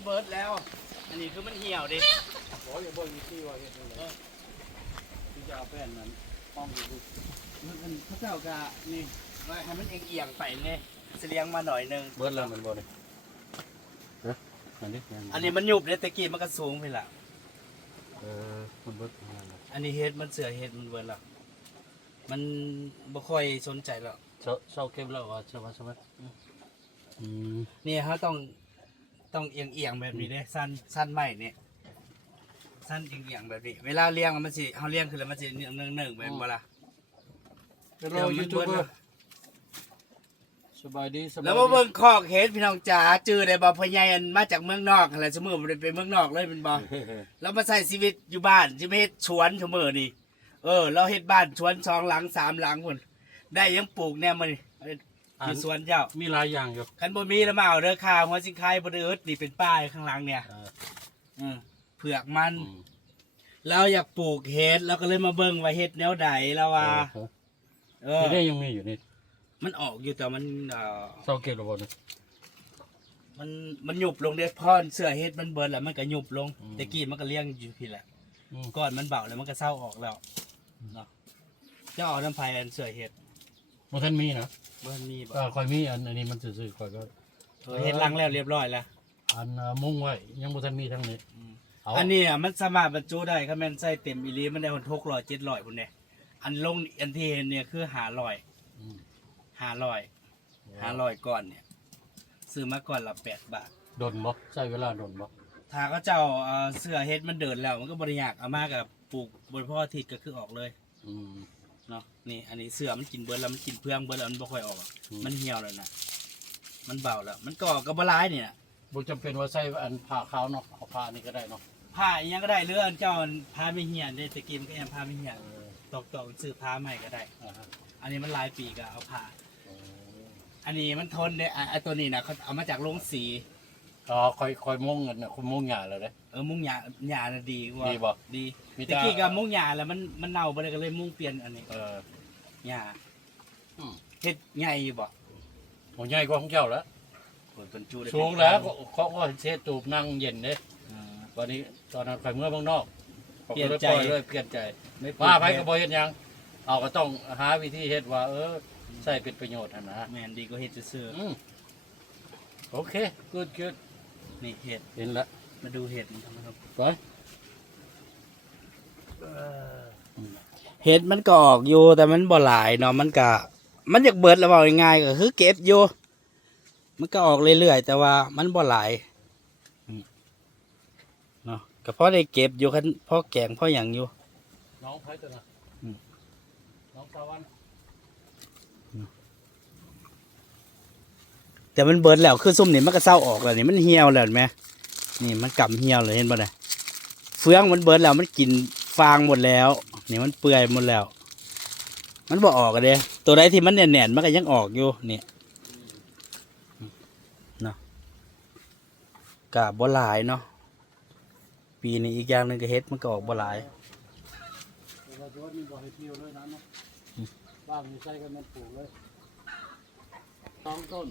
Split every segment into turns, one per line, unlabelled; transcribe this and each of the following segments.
มันเบิดแล้ว อันนี้คือมันเหี่ยวดิ
บอกอย่าบ่นมีที่ว่าเฮ็ดนั่นแหละที่จะเอาแป้นนั้นป้องอยู่ดู
มันมันพระเจ้ากะนี่ไว้ให้มันเอียงเอียงๆไปเนี่ยเสียงมาหน่อยหนึง
เบิดแล้วมันบ่ได้เด้ออันนี้
อันนี้มันยุบเลยตะกี้มันก็สูงไปละ
เออมันเบิดนั่นแหละ
อันนี้เฮ็ดมันเสือเฮ็ดมันเบิดแล้วมันบ่ค่อยสนใจแล้ว
เช้าเช้าเก็บแล้วว่าใช่ไหมใช่ไหมอืม
นี่เขาต้อง ต้องเอียงเอียงๆแบบนี้เด้สั้นสั้นไม้เนี่ยสั้นเอียงเอียงๆแบบนี้ เวลาเลี้ยงมันสิเขาเลี้ยงขึ้นแล้วมันสิเนื่องเนื่องๆแบบบ่ล่ะ
เดี๋ยวเรายูทูบเบอร์สบายดีสบายดี
แล้วมาเบิ่งคอกเฮ็ดพี่น้องจ๋าจื้อได้บ่พ่อใหญ่อันมาจากเมืองนอกอะไรสมมุติบ่ได้ไปเมืองนอกเลยเป็นบ่แล้วมาใช้ชีวิตอยู่บ้านที่ไม่เฮ็ดสวนเสมอนี่เออเราเฮ็ดบ้านสวนสองหลังสามหลังพุ่นได้ยังปลูกแน่มัน อยู่สวนเจ้า
มีหลายอย่างอยู่
คันบ่มีแล้วมาเอาเด้อข้าวหัวสิงไข่บ่ได้เอิดนี่เป็นป้ายข้างหลังเนี่ย
เออ
อืมเผือกมัน
อืม
เราอยากปลูกเฮ็ดเราก็เลยมาเบิ่งว่าเฮ็ดแนวใดแล้วว่า
เออ
เออ
นี่ได้ยังมีอยู่นี่
มันออกอยู่แต่มันเอ่อ
เช้าเก็บแล้วบ่เนี่ย
มันมันหยุบลงเด้พอนเสื้อเฮ็ดมันเบิดแล้วมันก็หยุบลง
อืม
แต่กี้มันก็เลี้ยงอยู่พี่แหละ
อืม
ก้อนมันเบาแล้วมันก็เศร้าออกแล้วเนาะเจะเอาน้ำพายอันเสื้อเฮ็ด
บ่ทันมีนะ
เบิ่นมีบ่
ก็ค่อยมีอันอันนี้มันซื่อๆค่อยก็
เออเฮ็ดลังแล้วเรียบร้อยแล้ว
อันเอ่อมุ้งไว้ยังบ่ทันมีทั้งนี้เอา
อันนี้อะมันสามารถบรรจุได้ครับแม่นใส่เต็มอีหลีมันได้คนทกร้อยเจ็ดร้อยพุ่นเด้อันลงอันที่เห็นเนี่ยคือหาร้อย
อืม
หาร้อยหาร้อยก่อนเนี่ยซื้อมาก่อนละแปดบาท
ดนบ่ใช้เวลาดนบ่
ถ้าเขาเจ้าเอ่อเสื้อเฮ็ดมันเดินแล้ว มันก็บริยากเอามากับปลูกบนพ่ออาทิตย์ก็คือออกเลย
อืม
เนาะนี่อันนี้เสื้อมันกินเบิดแล้วมันกินเพื่องเบิดแล้วมันบ่ค่อยออกอะ
อืม
มันเหี่ยวแล้วนะมันเบาแล้ว มันก็ออกกับบหลายเนี่ย
บ่จำเป็นว่าใส่อันผ้าขาวเนาะเอาผ้านี่ก็ได้เนาะ
ผ้าอีหยังก็ได้เรืออันเจ้าผ้าไม่เหี่ยนได้ตะกี้มันก็แอมผ้าไม่เหี่ยน
เออ
ตอกตอกซื้อผ้าใหม่ก็ได้
อ่าฮะ
อันนี้มันหลายปีก็เอาผ้า
เออ
อันนี้มันทนได้อะไอ้ตัวนี้นะเขาเอามาจากโรงสี
อ๋อค่อยค่อยมุ้งกันน่ะคุณมุ้งหญ้าแล้วเด้
เออมุ้งหยาหยาน่ะดีกว่า
ดีบ่
ดี
มี
ตะ
แต่
กี้กับมุ้งหยาแล้วมันมันเน่าไปเลยก็เลยมุ้งเปลี่ยนอันนี้
เออ
หยา
อืม
เฮ็ดใหญ่อยู่บ่
หัวใหญ่กว่าของเจ้าแล้ว
เปิดเป็นจูได้
สูงแล้วก็เขาก็เช็ดตูบนั่งเย็นเด้
เออ
วันนี้ตอนนั้นไปเมื่อบ้างนอก
เปลี่ยนใจ
ขาก็ลปล่อเลยเปลี่ยนใจ
ไม่ปลูก
มาไป
แม่
ก็บ่เฮ็ดหยังเอาก็ต้องหาวิธีเฮ็ดว่า เออใส่เป็นประโยชน์หั่นนะ
แม่นดีกว่าเฮ็ดซื่อ
อืมโอเค good good
ๆนี่เห็ด
เห็นแล้ว
มาดูเห็ดมันทำไมครับ
ไป
เห็ดมันก็ออกอยู่แต่มันบ่หลายเนาะมันก็มันอยากเบิดแล้วว่าง่ายๆก็คือเก็บอยู่มันก็ออกเรื่อยๆแต่ว่ามันบ่หลายอืมเนาะก็พอได้เก็บอยู่คันพอแกงพอหยังอยู่
น้องไผตัวน่ะ
อืม
น้องตะวัน
แต่มันเบิดแล้วคือซุ่มนี่มันก็เศร้าออกแล้วนี่มันเหี่ยวแล้วเห็นไหมนี่มันกำเหี่ยวเลยเห็นป่ะเนี่ยเฟืองมันเบิดแล้วมันกินฟางหมดแล้ว นี่มันเปื่อยหมดแล้ว มันบ่ออกอะเด้ตัวใดที่มันแน่นๆมันก็ยังออกอยู่เนี่ยเนาะกะบ่หลายเนาะปีนี้อีกอย่างหนึงก็เฮ็ดมันก็ออกบ่หลาย
แต่ว่าตัวนี้บ่ให้เที่ยวเลยนะเนาะบ้านนี่ใส่กันมันปลูกเลยสองต้น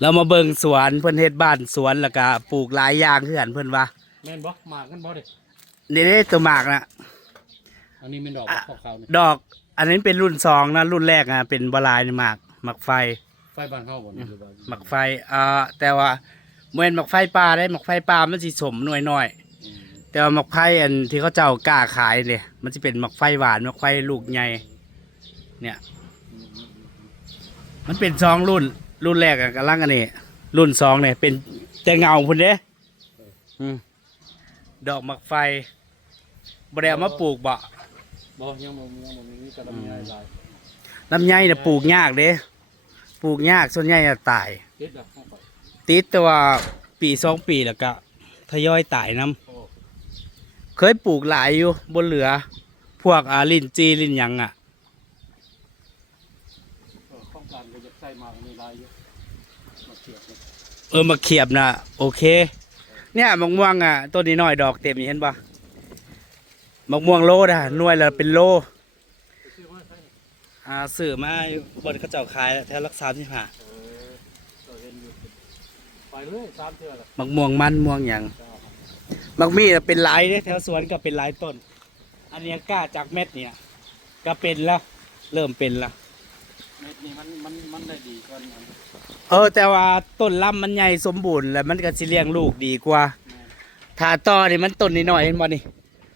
เรามาเบิ่งสวนเพิ่นเฮ็ดบ้านสวนแล้วก็ปลูกหลายอย่างคือกันเพิ่นว่า
แม่นบ่หมากกันบ่เด้
นี่ได้ตัวหมากนะ
อันนี้เป็นดอก
อะ
ขาวๆนี่
ดอก อันนี้เป็นรุ่นสองนะรุ่นแรกอะเป็นบลายหมากหมักไฟ
ไฟบ้านเฮาบ่นี่หรือว่า
หมักไฟอ่าแต่ว่าเมื่อนหมักไฟปลาได้หมักไฟปลามันสิสมหน่วยน้อย
อืม
แต่ว่าหมักไฟอันที่เขาเจ้ากล้าขายเนี่ยมันจะเป็นหมักไฟหวานหมักไฟลูกใหญ่ เนี่ย
อืมอืม
มันเป็นสองรุ่น รุ่นแรกอะกำลังอันนี้ รุ่นสองเนี่ยเป็นแต่เงาพุ่นเด้อืมดอกหมักไฟบ่ได้เอามาปลูกบ่
บ่ยังบ่มียังบ่มีแต่ลำไยหลาย
ลำไยเนี่ยปลูกยากเด้ปลูกยากส่วนใหญ่จะตาย
ติดอะข้าไป
ติดแต่ว่าปีสองปีแล้วก็ทยอยตายนํ
โอ้
เคยปลูกหลายอยู่บนเหลือ พวกอาลินจีลินหยังอะ
เออต้องการก็จะใส่มากมีหลายอยู่มาเทียบเลย
เออมาเขียบนะโอเค เนี่ยมะม่วงอะต้นนี้หน้อยดอกเต็มนี่เห็นปะ มะม่วงโลดอะหน่วยละเป็นโล
ไปซื้อมาใส่
อ่าซื้อมาบนเขาเจ้าขายแถวรักษาที่หา
เออเราเห็นอยู่เป็นไฟไปเลยสามเทื่อละ
มักม่วงมันม่วงหยังมักมีน่ะเป็นหลายเด้แถวสวนก็เป็นหลายต้น อันเนี้ยกล้าจากเม็ดเนี่ย ก็เป็นละเริ่มเป็นละ
เม็ดนี้มันมันมันได้ดีกว่าอัน
เออ แต่ว่าต้นลำมันใหญ่สมบูรณ์แล้วมันก็สิเลี้ยงลูกดีกว่า
แม่น
ถ้าต่อนี่มันต้นนิดหน่อยเห็นบ่นี่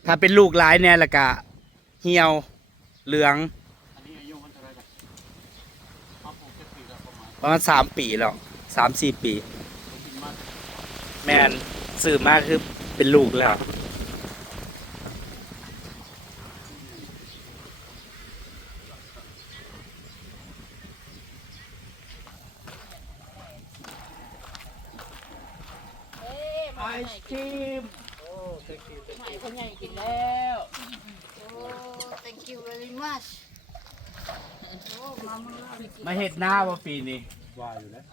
ถ้าเป็นลูกหลายแน่และกะ เหี่ยวเหลือง
อันนี้อายุมันเท่าไหร่ล่ะเอาปลูกแค่ปีละประมาณ
ประมาณสามปีแล้วสามสี่ปี
กินมาก
แมนสื่อมากคือเป็นลูกแล้ว
เอ้ยมาใหญ่กิน
ม
โอ้เต็มที่เต็ม
ใหม่
ที่
คนใหญ่กินแล้ว
โอ้ thank you very much โอ้มาเมื่อไหร่
มาเห็ดหน้าว่าปีนี้
ว่าอยู่แล้ว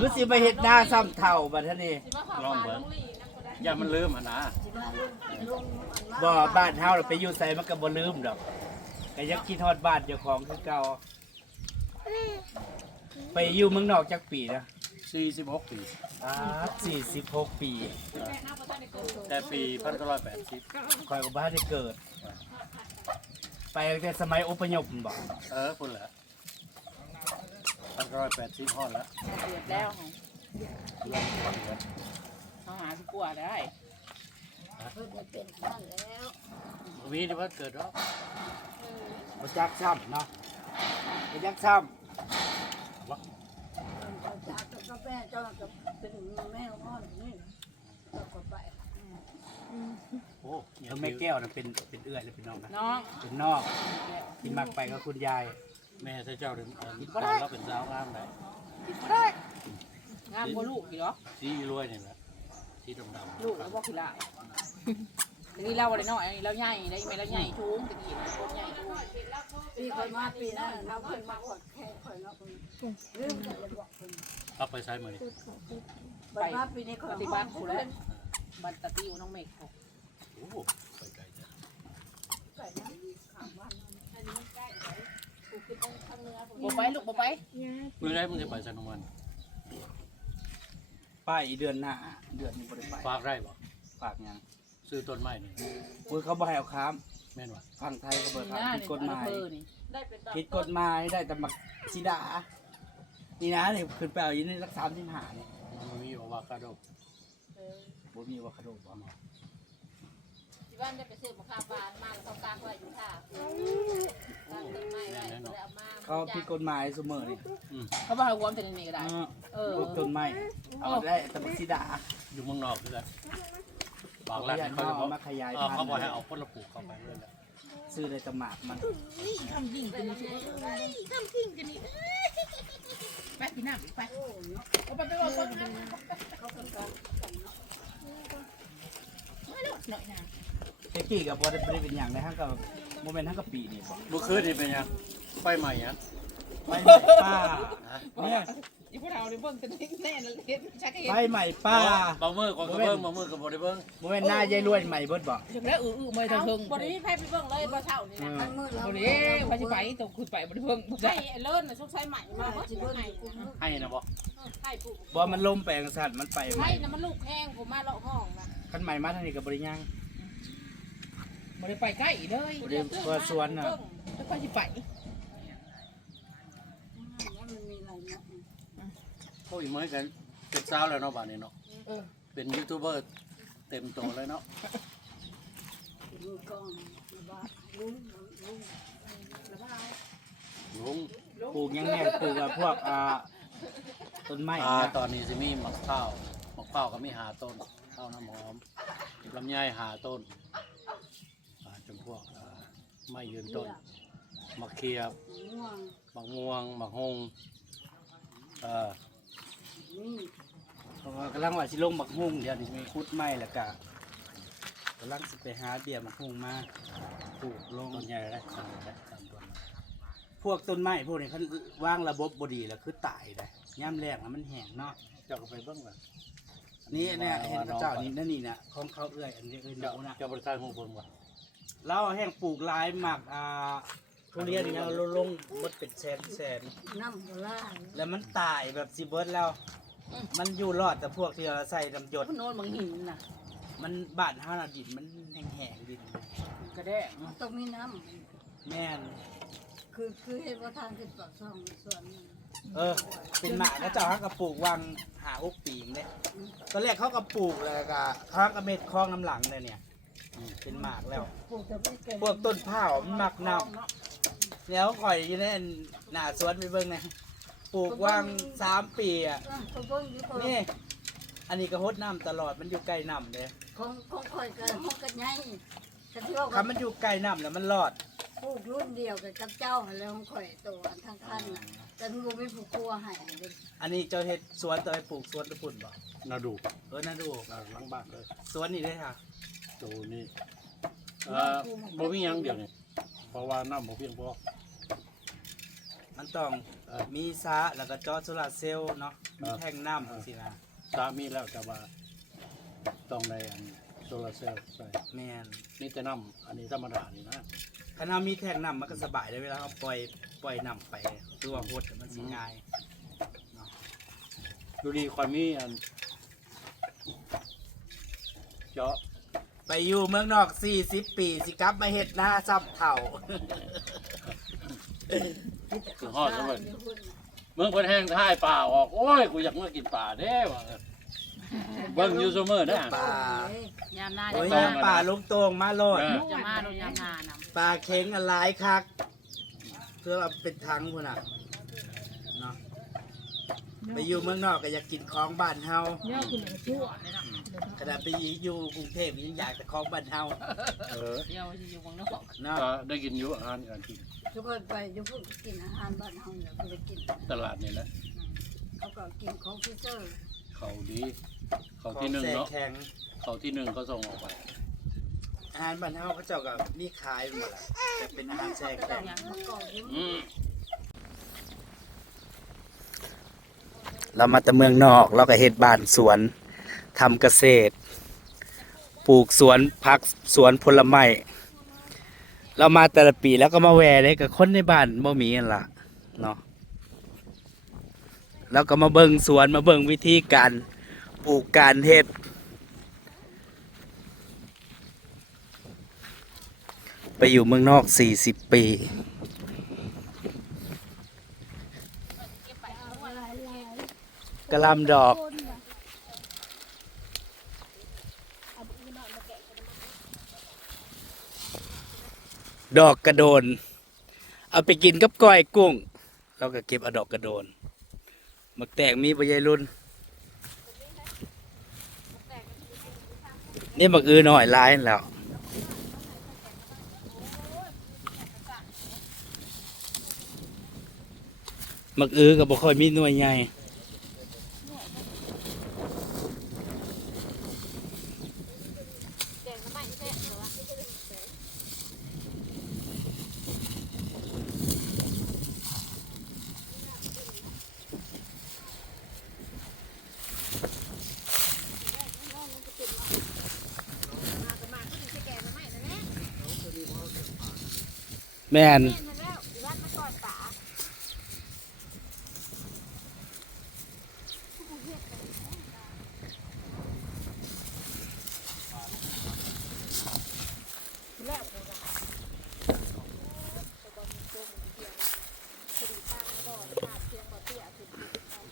รู้สิมาเห็ดหน้าซ้ำเท่าบัดท่านี้
ลองเบิ่งอย่ามันลืมอะนะ
บ่บ้านเฮาน่ะไปอยู่ไสมันก็บ่ลืมดอกก็ยังคิดฮอดบ้านเจ้าของคือเก่าไปอยู่เมืองนอกจักปีนะ
สี่สิบหกปี
สี่สิบหกปี
แต่ปีพั
นเก้
าร้อยแปดสิบ
คอยกับบ้านได้เกิด ไปแต่สมัยอุปยพนั่บอก
เออคุณเหรอพันเก้าร้อยแปดสิบห้อนแล้ว
เกือบแล้ว
เรื่องของเดือน
เขาหาสิกลัวได้
วี
ที่พันเกิดเนาะ
ปรจักซ้ำนะมาจักซ้ำ
จากกับกาแฟเจ้ากับเป็นแม่พ่อนี่เจ้าก็ไป
โอ้
เดี๋ยวแม่แก้วน่ะเป็นเป็นเอื้อยหรือเป็นน้องนะ
น้อง
เป็นนอกที่มักไปกับคุณยาย
แม่ถ้าเจ้าถึงตอนเราเป็นสาวงามได้
กินไม่ได้งามกว่าลูกอีกเหรอ
สีรวยนี่แหละสีดำๆ
ลูกแล้วบอกขี้ลายทีนี้เราอะไรน้อยอันนี้เราใหญ่ได้ไหมเราใหญ่ชูงตะกี้คนใหญ่ชูง
ปีคอยมาปีนั้นเราเคยมาขอดแค่คอยเนาะคนลืมแต่จะบอกคน
กลับไปใช้มือนี่
บัดมาปีนี้คอย
ปฏิบัติกูแล้วบัตตะติวน้องเมฆ
โอ้ไปไกลจ้ะ
ไปนะขามวัน
บ่ไปลูกบ่ไป
มือได้มึงจะไปใช้น้ำมัน
ป้ายอีเดือนหน้าเดือนนี้บ่ได้ไป
ฝากได้บ่
ฝากหยัง
ซื้อต้นไม้นี่
อุ้ยเขาบ่ให้เอาค้าม
แม่นวะ
ฝั่งไทยเขาบ่
ห
ให้
น้า
ผิด
เนี่ย
กฎหมาย
เบอร์นี่
ผิดกฎหมายได้แต่มักสิดา นี่นะนี่ขึ้นไปเอาอยู่ในรักษาที่หานี่
มันมีโอวาคาโด
บ่มีว่าขนมบ่
ที่บ้านจะไปซื้อมะขามหวานมาแล้วเขากางไว้อยู่ค่ะกางต้นไม้ไว้ก็เลยเอามา
เขาผิดกฎหมายเสมอนี่
เขาบอกให้รวมแต่นี่ก็ได้
เออ
เออ
ปลูกต้นไม้เอาได้แต่มักสิดา
อยู่เมืองนอกคือกันบาง
เขา
ร้าน
อยาก
เขาจะบ
เอา
อก
มาขยาย
เออ
พัน
เขาบอกให้
ธุ์
เอาคนละปลูกเข้าไปเลยแหละ
ซื้อได้แตหมากมัน
ไปกินน้ำไปเอาไปไปว่าคนนั้นไม่ลูกหน่อยนะ
เจ๊กี้กับบ่ได้ได้เป็นอย่างไรฮะกับโมเมนต์ทั้งกับปีนี่บ่
เมื่อคืนนี่เป็นยังไฟใหม่ยัง
ไฟใหม่ป้าเนี่ย
อีพวกเราเนี่ยเบิ่งแต่แน่นเลยชักเห็น
ไฟใหม่ป้า
บางมือก็เบิ้งบางมือก็บ่ได้เบิ้ง
โมเมนต์หน้ายายรวยใหม่เบิดบ่
ถึงแล้วอื้อๆไม่ต้องเพิ่ง
บริษัทแพทย์ไปเบิ่งเลยบ่เช่านี่นะ
มันมืดแล้ว
บ่ได้ว่าสิไปต้องคุยไปบ่ได้เพิ่งบ่ได้
ให้เลิ่นน่ะสงสัยใหม่มาบ่สิบ่ให้นะ
ให้นะบ่
ให้ปลูก
บ่มันลมแปลงสัตว์มันไปใหม่
ให้น่ะมันลูกแห้งผมมาเลาะห้องนะ
คันใหม่มาทางนี้ก็บ่ได้ย่าง
บ่ได้ไปใกล้เลย
บ่ได้เปิดสวนน่ะ
แล้วก็สิไป
มันมีอะไรเนาะ
เขาอีกเหมือนกันเป็นสาวแล้วเนาะบ้านนี้เนาะ
เออ
เป็นยูทูบเบอร์เต็มตัวเลยเนาะ
มือกล้องมาบ้าลุงลุง
ลุง
ปลูกหยังแน่ปลูกกับพวกอ่าต้นไม้
อ่า
นะ
ตอนนี้สิมีมะพร้าวมะพร้าวก็มีหาต้นข้าวน้ำหอมลำไยหาต้นอ่าจำพวกอ่าไม้ยืนต้นมะเขียบ
ง่วง
มะม่วงมะฮงเอ่อ
นี่
เพราะว่ากำลังว่าสิลงบักฮุ่งเดี๋ยวนี้มีคุดไม้แล้วก็กำลังสิไปหาเบี้ยบักฮุ่งมาปลูกลง
ต้นใหญ่ได้สามได้สามต้น
พวกต้นไม้พวกนี้เขาวางระบบบดีแล้วคือตายได้ย่ำแรงแล้วมันแห้งเนาะ
เจ้าก็ไปเบิ่งกัน
นี่เนี่ยเห็นพระเจ้านี่นั่นนี่นะของเขาเอื้อยอันนี้เอื้อยห
เจ้า
นูนะ
เจ้าบริษัทหูเบิ่งว่ะ
เราแห้งปลูกหลายหมักอ่าทุเรียนยังลงหมดเป็นแสนแสน
น้ำโบราณ
แล้วมันตายแบบสิเบิดแล้ว มันอยู่รอดแต่พวกที่เราใส่น้ำหยด
พโนนบางหินน่ะ
มันบ้านห้าน่ะดินมันแห้งๆดิน
กระแดก
มันต้องมีน้
แม่นำ
คือคือเห็นว่าทางขึ้นปากช่องส่วนนั้น
เออ เป็นหมากก็เจ้าฮักกระปลูกวางหาอุกปีงเนี่ยตอนแรกเขาก็ปลูกแล้วก็เขาฮักกระเม็ดคลองน้ำหลังเลยเนี่ยอืมเป็นหมากแล้ว
ปลูกแต่ไม่เกิน
พวกต้นผ้าวมันหมักนำแล้วข่อยอยี่ในหน้าสวนไปเบิ่งนะ ปลูกวางสามปีอะ
อะเขาเบิ่งอยู่เขา
นี่ อันนี้ก็หดน้ำตลอดมันอยู่ใกล้น้ำเลย
ของของข่อยกันห้องกันไงกันที่ว่า
คำมันอยู่ใกล้น้ำแล้วมันรอด
ปลูกรุ่นเดียวกับกับเจ้าหั่นแหล้วของข่อยตัวอันทางคันน่ะแต่มันบ่มีผู้ครัวให้เด้
อันนี้เจ้าเฮ็ดสวนตัวไปปลูกสวนตะปุ่นบ่
นาดู
เออน่าดู
หลังบ้านเลย
สวนนี่ได้ค่ะ
ตัวนี้เอ่อบ่มีหยังเดียวนี่เพราะว่าน้ำบ่เพียงพอ
มันต้องเอ่อมีซาแล้วก็จอโซลาร์เซลล์เนาะมี
ครับ
แท่งน้ำสินะ
สามีแล้วแต่ว่าต้องในอันโซลาร์เซลล์ใส่
แม่น
นี่แต่น้ำอันนี้ธรรมดานี่นะ
ถ้าเรามีแท่งน้ำมันก็สบายเลยเวลาเราปล่อยปล่อยน้ำไปคือว่าหดมันสิง่าย
ดูดีความมีอัน เจาะ
ไปอยู่เมืองนอก 40 ปีสิกลับมาเฮ็ดหน้าซ้ำเท่า
ถึงฮอดซะเว้ยเมืองเพิ่นแห้งท้ายป่าออก โอ้ย กูอยากมากินป่าเด้ว่ะเบิ่งอยู่เสมอนะ
ป่า
ยามหน้า
โอ้ย
จะ
ยามป่าลุงโตงมาโลด
เออ
จะมาโดนยามหน้านำ
ปลาเค็งอะไรคักเพื่อเอาเป็นทังพุ่นน่ะเนาะ ไปอยู่เมืองนอกก็อยากกินของบ้านเฮา
เนี่ยคุณเหลือชั่วเลยนะ
ขณะไปอยู่กรุงเทพยังอยากแต่ของบ้านเฮา
เออ
เดี๋ยวจะอยู่วงนอก
เนาะ
ก็ได้กินอยู่อาหารการกิน
ทุกคนไปอยู่พวกกินอาหารบ้านเฮาเนี่ยก็ไปกิน
ตลาดนี่แหละ
เขาก็กินของฟิเซอร์
เขาดี เขา
ของ
ที่หนึ่ง
แซ่
เนาะ
แข็ง
เขาที่หนึ่งเขาส่งออกไป
อาหารบ้านเฮาเขาเจ้าก็มีขายหมดแหละแต่เป็นอาหารแซ่แข็ง
เมื่อก่อนอยู่
อืม
เรามาแต่เมืองนอก เราก็เฮ็ดบ้านสวนทำเกษตร ปลูกสวนผักสวนผลไม้เรามาแต่ละปีแล้วก็มาแวะได้กับคนในบ้านบ่มีนั่นละเนาะแล้วก็มาเบิ่งสวนมาเบิ่งวิธีการปลูกการเฮ็ดไปอยู่เมืองนอก 40 ปี กระหลำดอก ดอกกระโดน เอาไปกินกับก้อยกุ้ง เราก็เก็บเอาดอกกระโดนมักแตกมีปยายรุ่นนี่มักอือหน่อยลายแล้วมักอือก็บ่ค่อยมีหน่วยใหญ่
แกงน้ำมันแซ่บเหรอวะ
แม่น
เห็นแล้วอยู่บ้านมาก่อนป๋า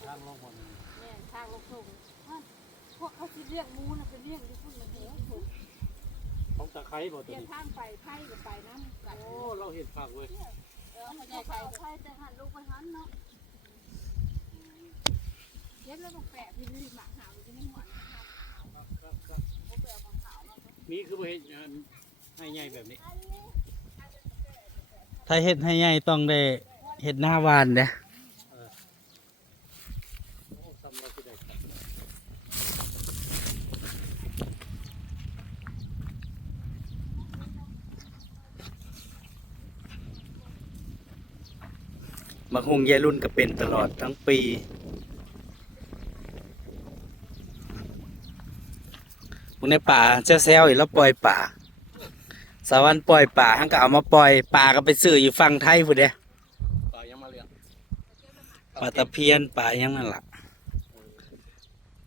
ทางลงบน
แม่นทางลูกทุ่ง
พวกเขาสิเรียกหมูน่ะเป็นเรียกอยู่พุ่นละเด้อถูก
ของตะ ไคร้บ่ตัว
เดี๋ยว
นี้
ทางไปไผ่กับไปน้ำกัน
โอ้ เราเห็นฝากเว้ย
เออเขาใหญ่
ใค
ไป
รใครแต่หันลูกไปหันเนาะ
เย็ดแล้วก็แปะพี่รีบหมักหาวอยู่ในหัว
มีคือบ่เห็นอันให้ใหญ่แบบนี้
ถ้าเฮ็ดให้ใหญ่ต้องได้เฮ็ดหน้าหวานเด้
โอ้ซ้ำเราสิได้ครับ
มักฮุงยายรุ่นก็เป็นตลอดทั้งปีพวกในป่าเซลๆอีกแล้วปล่อยป่า สวรรค์ปล่อยป่าหังก็เอามาปล่อยป่าก็ไปซื้ออยู่ฝั่งไทยพุ่นเด้
ปลายังมาเลี้ยง
ปลาตะเพียนปลาหยังนั่นล่ะ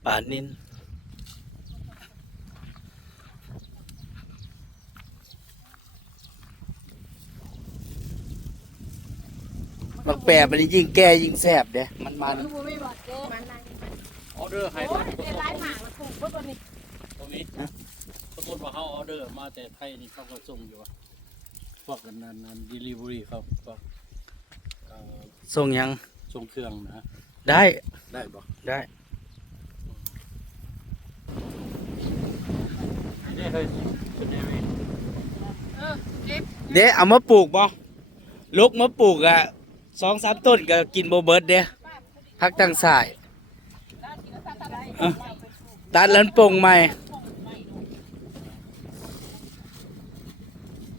ปลานิน มักแปรมันนี่ยิ่งแก่ยิ่งแซ่บเด้มันมัน
คือบ่มีบอดเด้มันนั่น
ออเดอร์ให้
โอ้ยเป็นหลายหมากล้วปลูกเพิ่นนี่
ตรงนี้สมมติว่าเขาออเดอร์มาแต่ไทยนี่เขาก็ส่งอยู่อะพวกกันนั้นนั้นดลิเวอรี่เขาพวกเอ่อ
ส่งยัง
ส่งเครื่องนะ
ได้
ได้บ่
ได้
ได้เฮ้ยเป็นยังไง
เออจิ๊บ
เด้เอามาปลูกบ่ลูกมาปลูกอะ สองสามต้นก็กินโบเบิร์ดเด้พักตั้งสายเอ้าตัดแล้วปลงใหม่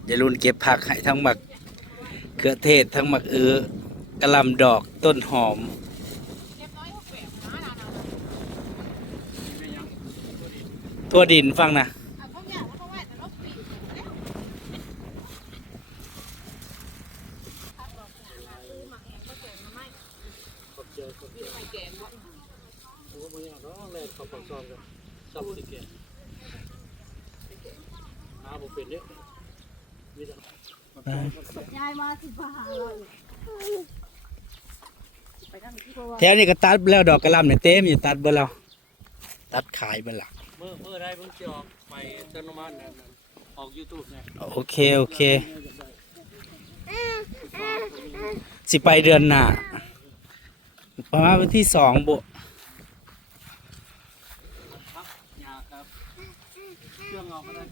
อย่ารุนเก็บผักให้ทั้งหมักเขือเทศทั้งหมักเอือกระหลำดอกต้นหอม
เก็บน้อยเขาแปลกนะนะนะ
ทั่วดินฟังนะ
เอาเขาอยากว่าเขาไหวแต่เราปีกแล้ว
ขอบเจอขอบเจอโอ้ไม่อยากร้องเลยขอบคุณซองกันชอบสิเกนหาผมเป็นเนี่ยมีแต่
ยายมาสิมาหาเรา
ไปนั่นที่
แถวนี้ก็ตัดไปแล้วดอกกระหลำเนี่ยเต็มอยู่ตัดเบดแล้วตัดขายเบดละ
เมื่อเมื่อไรเพิ่งจะออกไปเจ้านมันนั่นน่ะออกยูทูบเนี่ย
โอเคโอเค สิไปเดือนหน้าประมาณวันที่สองบุ
ครับยาครับเครื่องออกก็ได้ด้วย